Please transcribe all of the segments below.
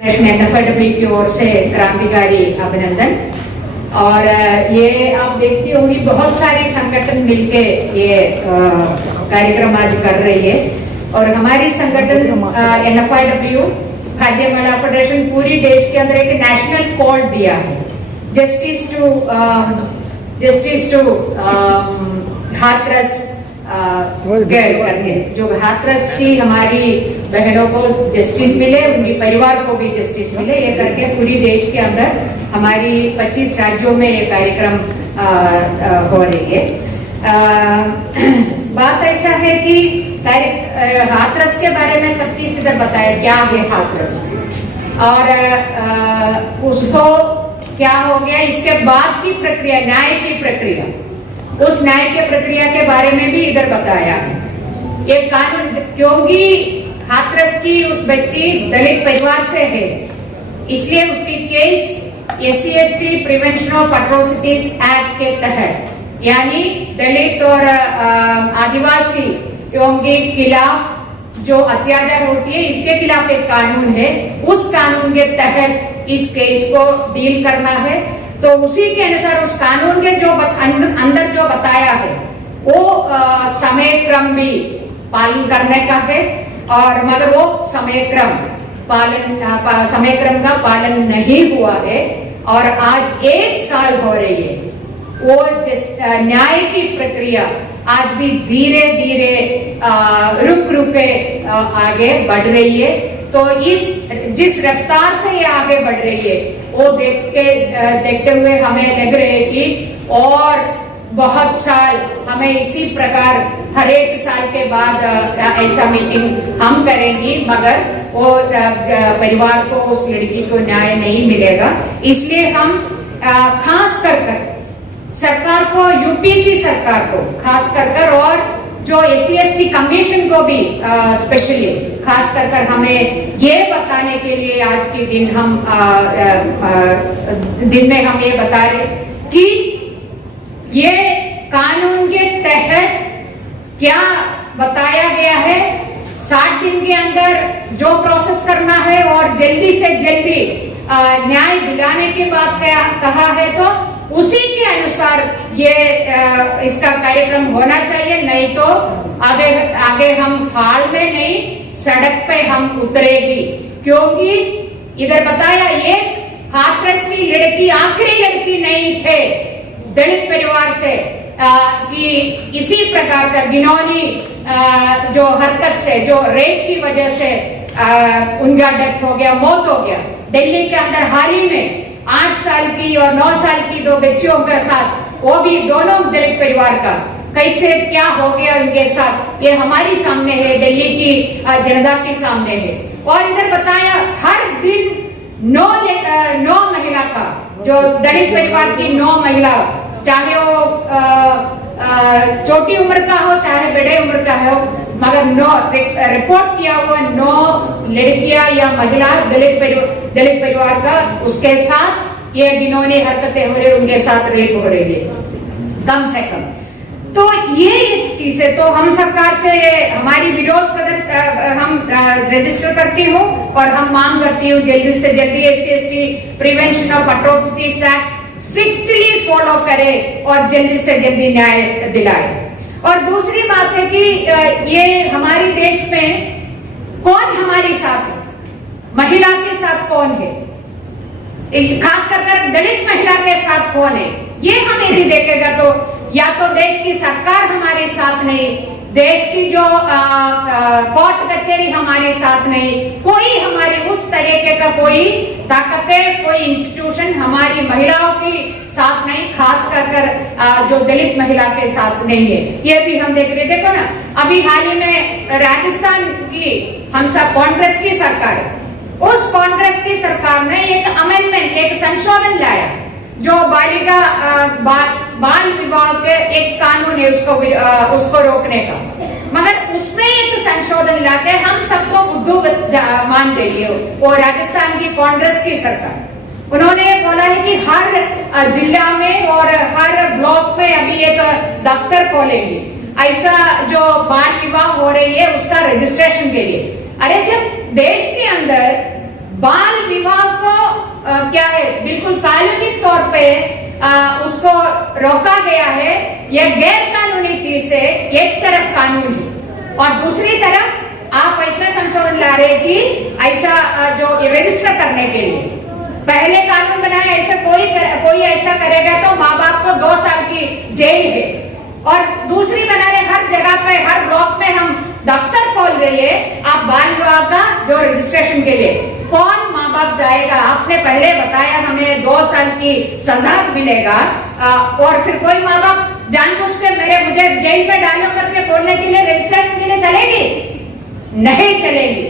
एनएफआईडब्ल्यू की ओर से क्रांतिकारी अभिनंदन। और ये आप देखती होंगी बहुत सारे संगठन मिलके ये कार्यक्रम आज कर रही है। और हमारी संगठन एनएफआईडब्ल्यू खाद्य महिला फेडरेशन पूरी देश के अंदर एक नेशनल कॉल दिया है, जस्टिस टू हाथरस गर्ल करके, जो हाथरस की हमारी बहनों को जस्टिस मिले, उनके परिवार को भी जस्टिस मिले, ये करके पूरी देश के अंदर हमारी 25 राज्यों में ये कार्यक्रम हो रही है। बात ऐसा है कि हाथरस के बारे में सब चीज इधर बताया क्या है हाथरस, और उसको क्या हो गया, इसके बाद की प्रक्रिया, न्याय की प्रक्रिया, उस न्याय की प्रक्रिया के बारे में भी इधर बताया है। ये कानून, क्योंकि हाथरस की उस बच्ची दलित परिवार से है, इसलिए उसकी case SC/ST prevention of atrocities act के तहत, यानी दलित और आदिवासी के खिलाफ जो अत्याचार होती है, इसके खिलाफ एक कानून है, उस कानून के तहत इस केस को डील करना है। तो उसी के अनुसार उस कानून के जो अंदर जो बताया है वो समय क्रम भी पालन करने का है, और मगर वो समय क्रम का पालन नहीं हुआ है, और आज 1 साल हो रही है। वो न्याय की प्रक्रिया आज भी धीरे धीरे रुक के आगे बढ़ रही है। तो जिस रफ्तार से ये आगे बढ़ रही है, वो देखते हुए हमें लग रहा है कि और बहुत साल हमें इसी प्रकार हर एक साल के बाद ऐसा मीटिंग हम करेंगी, मगर वो परिवार को, उस लड़की को न्याय नहीं मिलेगा। इसलिए हम खास कर सरकार को, यूपी की सरकार को खास कर और जो SC/ST कमीशन को भी स्पेशली खास कर हमें ये बताने के लिए आज के दिन में हम ये बता रहे कि ये कानून के तहत क्या बताया गया है, 60 दिन के अंदर जो प्रोसेस करना है और जल्दी से जल्दी न्याय दिलाने की बात कहा है, तो उसी के अनुसार ये इसका कार्यक्रम होना चाहिए। नहीं तो आगे हम हाल में नहीं, सड़क पे हम उतरेगी। क्योंकि इधर बताया, ये हाथरस की लड़की आखिरी लड़की नहीं थे दलित परिवार से कि इसी प्रकार का घिनौनी जो हरकत से, जो रेप की वजह से उनका डेथ हो गया, मौत हो गया। दिल्ली के अंदर हाल ही में 8 साल की और 9 साल की 2 बच्चियों के साथ, वो भी दोनों दलित परिवार का, कैसे क्या हो गया उनके साथ, ये हमारी सामने है, दिल्ली की जनता के सामने है। और इधर बताया हर दिन 9 महिला का, जो दलित परिवार की 9 महिला, चाहे वो छोटी उम्र का हो चाहे बड़े उम्र का हो, मगर रिपोर्ट किया हुआ 9 लड़कियां या महिला दलित परिवार का, उसके साथ ये घिनौनी हरकतें हो रही, उनके साथ रेप हो रही है कम से कम। तो ये एक चीज है। तो हम सरकार से हमारी विरोध हम रजिस्टर करती हूँ और हम मांग करती हूँ जल्दी से जल्दी SC/ST prevention of atrocities act strictly follow करे और जल्दी से जल्दी न्याय दिलाए। और दूसरी बात है कि ये हमारे देश में कौन हमारे साथ है, महिला के साथ कौन है, खास कर दलित महिला के साथ कौन है, ये हम यदि देखेगा तो या तो देश की सरकार हमारे साथ नहीं, देश की जो कोर्ट कचहरी हमारे साथ नहीं, कोई हमारी उस तरीके का कोई ताकतें, कोई इंस्टीट्यूशन हमारी महिलाओं की साथ नहीं, खास कर जो दलित महिला के साथ नहीं है। ये भी हम देख रहे, देखो ना, अभी हाल ही में राजस्थान की हम सब कांग्रेस की सरकार है, उस कांग्रेस की सरकार ने एक अमेंडमेंट, एक संशोधन लाया जो बाल विवाह के एक कानून है उसको रोकने का, मगर उसमें एक संशोधन लाके हम सबको बुद्धू मान रही है वो राजस्थान की कांग्रेस की सरकार। उन्होंने बोला है कि हर जिला में और हर ब्लॉक में अभी एक दफ्तर खोलेंगे ऐसा जो बाल विवाह हो रही है उसका रजिस्ट्रेशन के लिए। अरे जब देश के अंदर बाल विवाह को क्या है बिल्कुल कानूनी तौर पे उसको रोका गया है, यह गैर कानूनी चीज है। एक तरफ कानून है और दूसरी तरफ आप ऐसा संशोधन ला रहे कि ऐसा जो रजिस्टर करने के लिए पहले कानून बनाया, ऐसा कोई ऐसा करेगा तो माँ बाप को 2 साल की जेल है। और दूसरी बना रहे हर जगह पे हर ब्लॉक में हम दफ्तर खोल रही है आप बाल विवाह का जो रजिस्ट्रेशन के लिए। कौन माँ बाप जाएगा? आपने पहले बताया हमें 2 साल की सजा मिलेगा और फिर कोई माँ बाप जानबूझ के मुझे जेल में डालो करके बोलने के लिए रजिस्ट्रेशन के लिए चलेगी? नहीं चलेगी।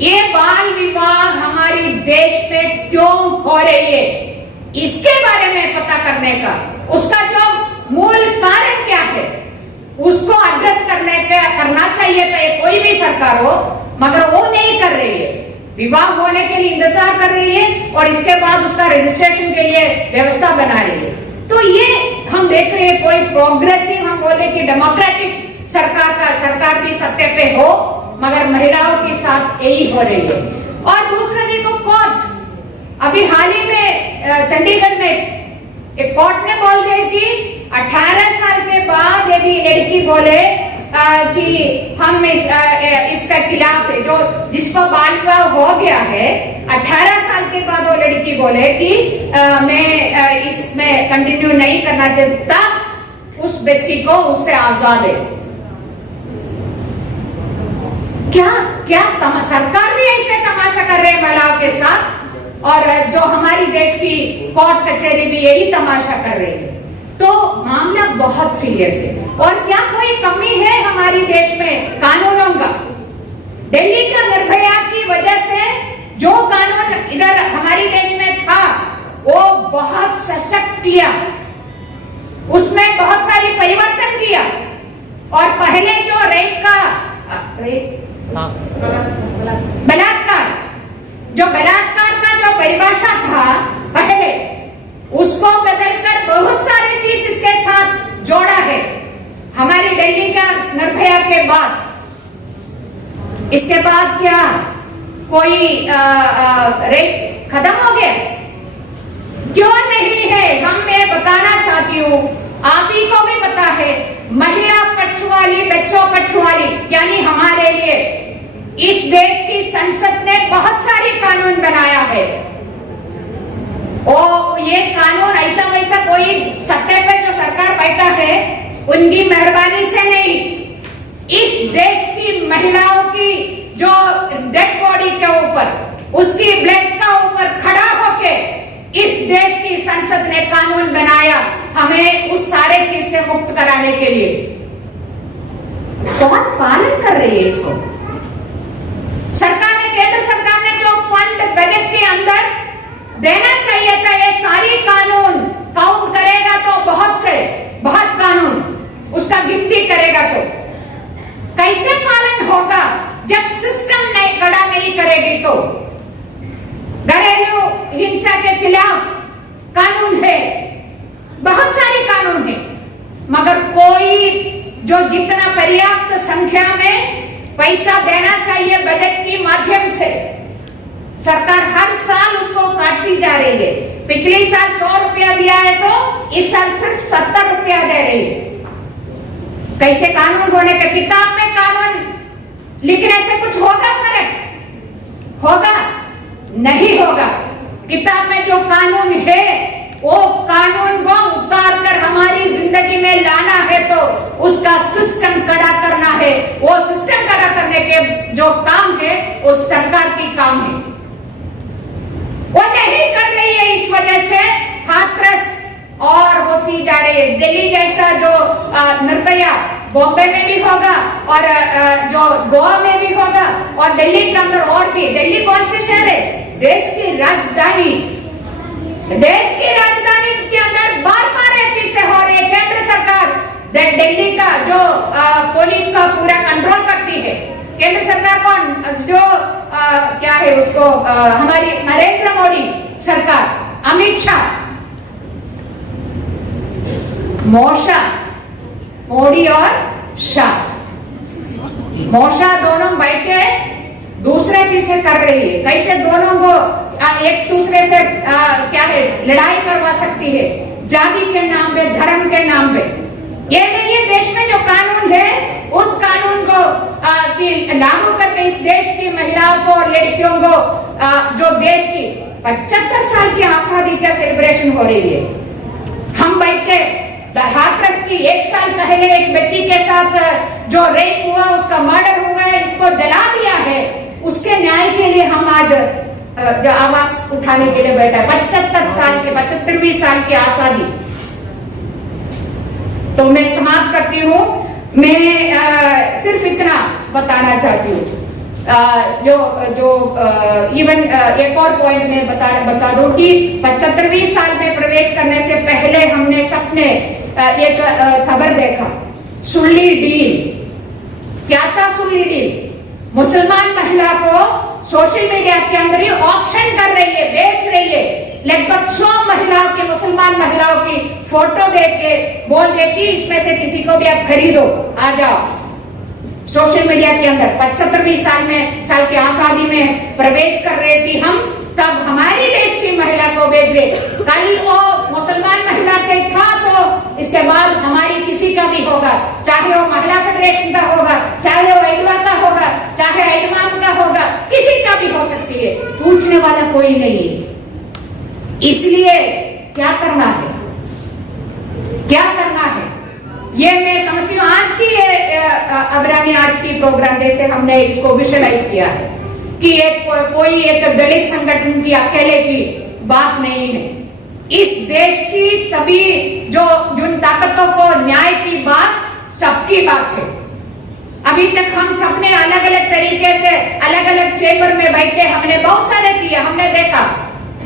ये बाल विवाह हमारी देश में क्यों हो रही है इसके बारे में पता करने का, उसका जो मूल कारण क्या है उसको एड्रेस करना चाहिए था कोई भी सरकार हो, मगर वो नहीं कर रही है। विवाह होने के लिए इंतजार कर रही है और इसके बाद उसका रजिस्ट्रेशन के लिए व्यवस्था बना रही है। तो ये हम देख रहे हैं कोई प्रोग्रेसिव हम बोले कि डेमोक्रेटिक सरकार भी सत्य पे हो, मगर महिलाओं के साथ यही हो रही है। और दूसरा देखो कोर्ट, अभी हाल ही में चंडीगढ़ में एक कोर्ट ने बोल रही कि 18 साल के बाद यदि लड़की बोले कि हम इसका खिलाफ है, जो जिसको बाल विवाह हो गया है 18 साल के बाद वो लड़की बोले कि मैं इसमें कंटिन्यू नहीं करना चाहता, उस बच्ची को उससे आजाद है। क्या सरकार भी ऐसे तमाशा कर रहे हैं महिलाओं के साथ, और जो हमारी देश की कोर्ट कचहरी भी यही तमाशा कर रही है। तो मामला बहुत सीरियस है। और क्या कोई कमी है हमारी देश में कानूनों का? दिल्ली का निर्भया की वजह से जो कानून इधर हमारे देश में था वो बहुत सशक्त किया, उसमें बहुत सारी परिवर्तन किया। और पहले जो बलात्कार का जो परिभाषा था पहले, उसको बदलकर बहुत सारी चीज इसके साथ जोड़ा है हमारी दिल्ली का निर्भया के बाद। इसके बाद क्या कोई रेप खत्म हो गया? क्यों नहीं है? मैं बताना चाहती हूँ, आप ही को भी पता है, महिला पक्ष वाली, बच्चों पक्ष वाली, यानी हमारे लिए इस देश की संसद ने बहुत सारे कानून बनाया है। और ये कानून ऐसा वैसा कोई सत्ता पे जो सरकार बैठा है उनकी मेहरबानी से नहीं, इस देश की महिलाओं की जो डेड बॉडी के ऊपर, उसकी ब्लड का ऊपर खड़ा होके इस देश की संसद ने कानून बनाया हमें उस सारे चीज से मुक्त कराने के लिए। कौन पालन कर रही है इसको? सरकार ने, केंद्र सरकार ने जो फंड बजट के अंदर देना चाहिए था, ये सारी कानून काउंट करेगा तो बहुत कानून उसका गिनती करेगा तो कैसे पालन होगा जब सिस्टम खड़ा नहीं करेगी? तो घरेलू हिंसा के खिलाफ कानून है, बहुत सारे कानून है, मगर कोई जो जितना पर्याप्त संख्या में पैसा देना चाहिए बजट के माध्यम से, सरकार हर साल उसको काटती जा रही है। पिछले साल 100 रुपया दिया है तो इस साल सिर्फ 70 रुपया दे रही है। कैसे कानून होने के? किताब में कानून लिखने से कुछ होगा? फर्क होगा? नहीं होगा। किताब में जो कानून है वो कानून को उतार कर हमारी जिंदगी में लाना है तो उसका सिस्टम खड़ा करना है। वो सिस्टम खड़ा करने के जो काम है वो सरकार की काम है, वो नहीं कर रही है। इस वजह से हाथरस और होती जा रही है। दिल्ली जैसा जो निर्भया बॉम्बे में भी होगा और जो गोवा में भी होगा और दिल्ली के अंदर और भी। दिल्ली कौन से शहर है? देश की राजधानी के अंदर बार ये चीजें हो रही है। केंद्र सरकार दिल्ली का जो पुलिस का पूरा कंट्रोल करती है, केंद्र सरकार को जो क्या है उसको हमारी नरेंद्र मोदी सरकार, अमित शाह, मोदी और शाह। मोशा दोनों बैठ के दूसरे चीजें कर रही है। कैसे दोनों को एक दूसरे से क्या है लड़ाई करवा सकती है, जाति के नाम पे, धर्म के नाम पे। ये नहीं है, देश में जो कानून है उस कानून को लागू करके इस देश की महिलाओं को और लड़कियों को जो देश की 75 साल की आजादी का सेलिब्रेशन हो रही है, हम बैठ के हाथरस की 1 साल पहले एक बच्ची के साथ जो रेप हुआ, उसका मर्डर हुआ है, इसको जला दिया है, उसके न्याय के लिए हम आज आवाज उठाने के लिए बैठा है। 75वीं साल की आजादी। तो मैं समाप्त करती हूँ। मैं सिर्फ इतना बताना चाहती हूँ, इवन एक और पॉइंट में बता दूं कि 75वीं साल में प्रवेश करने से पहले हमने सबने एक खबर देखा, सुल्ली डील। क्या था सुल्ली डील? मुसलमान महिला को सोशल मीडिया के अंदर ही ऑप्शन कर रही है, बेच रही है। लगभग 100 महिलाओं की, मुसलमान महिलाओं की फोटो देख के बोल रही कि इसमें से किसी को भी आप खरीदो, आ जाओ। सोशल मीडिया के अंदर 75वीं साल की आजादी में प्रवेश कर रहे थी हम, तब हमारी देश की महिला को भेज रहे। कल वो मुसलमान महिला के था तो इसके बाद हमारी किसी का भी होगा, चाहे वो महिला फेडरेशन का होगा, चाहे वो एडवा का होगा, चाहे एडमाम का होगा, किसी का भी हो सकती है, पूछने वाला कोई नहीं है। इसलिए क्या करना है, क्या करना है, ये मैं समझती हूँ। आज की अबरानी आज की प्रोग्राम जैसे हमने इसको विजुअलाइज किया है कि कोई एक दलित संगठन की अकेले की बात नहीं है। इस देश की सभी जिन ताकतों को न्याय की बात सबकी बात है। अभी तक हम सबने अलग अलग तरीके से अलग अलग चेंबर में बैठे हमने बहुत सारे किए, हमने देखा,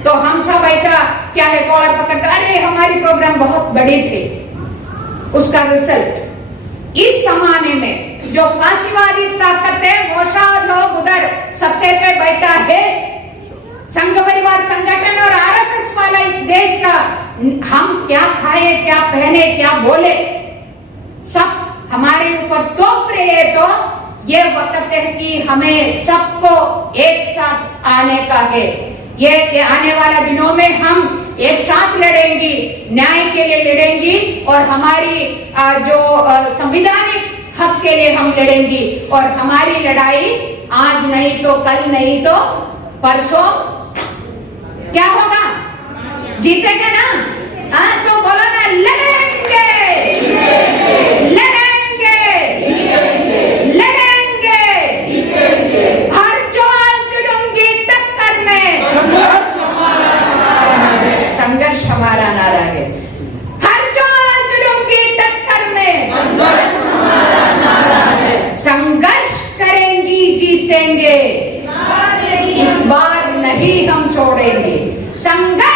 तो हम सब ऐसा क्या है कॉलर पकड़ कर अरे हमारी प्रोग्राम बहुत बड़ी थी। उसका रिजल्ट इस जमाने में जो फांसीवादी ताकत है, मोशा लोग उधर सत्ते पे बैठा है, संघ परिवार संगठन और आरएसएस वाला इस देश का, हम क्या खाए, क्या पहने, क्या बोले, सब हमारे ऊपर तोप रहे हैं। तो ये वक्त है कि हमें सबको एक साथ आने का है। ये आने वाला दिनों में हम एक साथ लड़ेंगी, न्याय के लिए लड़ेंगी और हमारी जो संवैधानिक हक के लिए हम लड़ेंगी। और हमारी लड़ाई आज नहीं तो कल नहीं तो परसों क्या होगा, जीतेगा ना? तो बोलो ना, लड़ेंगे, लड़ेंगे, लड़ेंगे, हर जोर जुलूंगी टक्कर में, संघर्ष हमारा नारा है। हर जोर जुलूंगी टक्कर में, संघर्ष करेंगी, जीतेंगे, इस बार नहीं हम छोड़ेंगे। संघर्ष